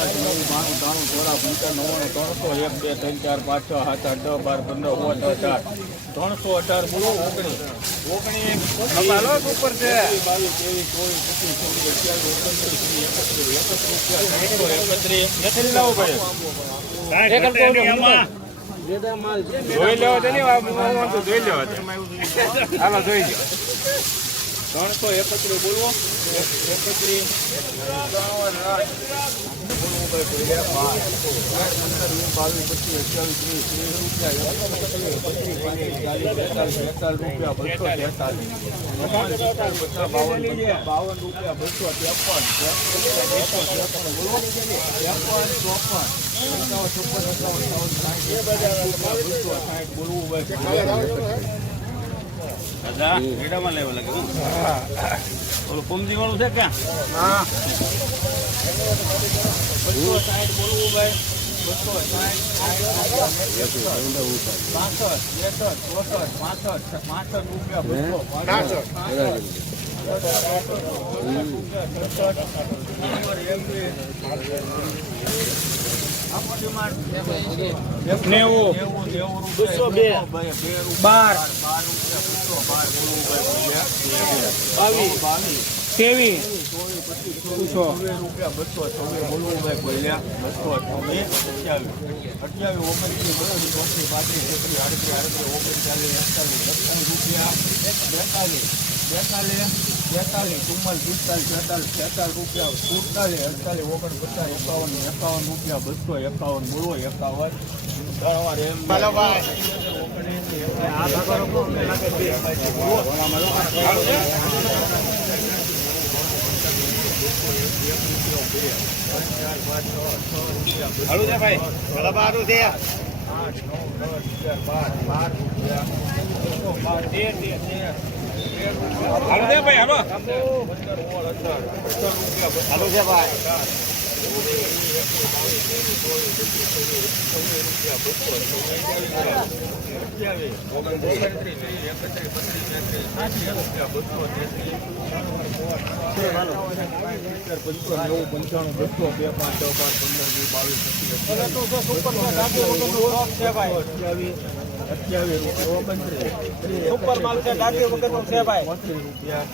નેવાસી નેવું બાણું ત્રણસો એક બે ત્રણ ચાર પાંચ છ સાત આઠ બાર પંદર અઢાર ત્રણસો અઢાર બોલો ઓગણીસ ઓગણીસ જોઈ લેવો છે ને જોઈ લેવો છે હાલો જોઈ લો ત્રણસો એકત્રીસ બોલવો. એકત્રીસ. પચીસ અઠ્યાવીસ ત્રીસ ત્રીસ રૂપિયા પચીસ પાંત્રીસ ચાલીસ બેતાલીસ રૂપિયા બસો તેતાલીસ બાવન બાવન રૂપિયા બસો ત્રેપન ત્રેપન બોલવું ભાઈ દાદા મેળામાં લેવા લાગે હું ઓલું પમજી વાળું છે ક્યાં? હા. બોલવું ભાઈ બસો સાઠ નેવું બસો બે બાર રૂપિયા બસો રૂપિયા બેતાલીસ બેતાલીસ બેતાલીસ ચુમ્માલીસ પિસ્તાલીસ છેતાલીસ છેતાલીસ રૂપિયા સુડતાલીસ અડતાલીસ ઓગણપચાસ એકાવન એકાવન રૂપિયા બસો એકાવન મૂળો એકાવન. આઠ નવ દસ અગિયાર બાર બાર રૂપિયા હાલું. છે ભાઈ હાલો હાલું છે ભાઈ બે પાંચ છ પાંચ પંદર વીસ બાવીસ પચીસ અઠ્યાવીસ રૂપિયા ઓગણત્રીસ. સુપર માલ છે દાદી વગરનો છે ભાઈ. રૂપિયા.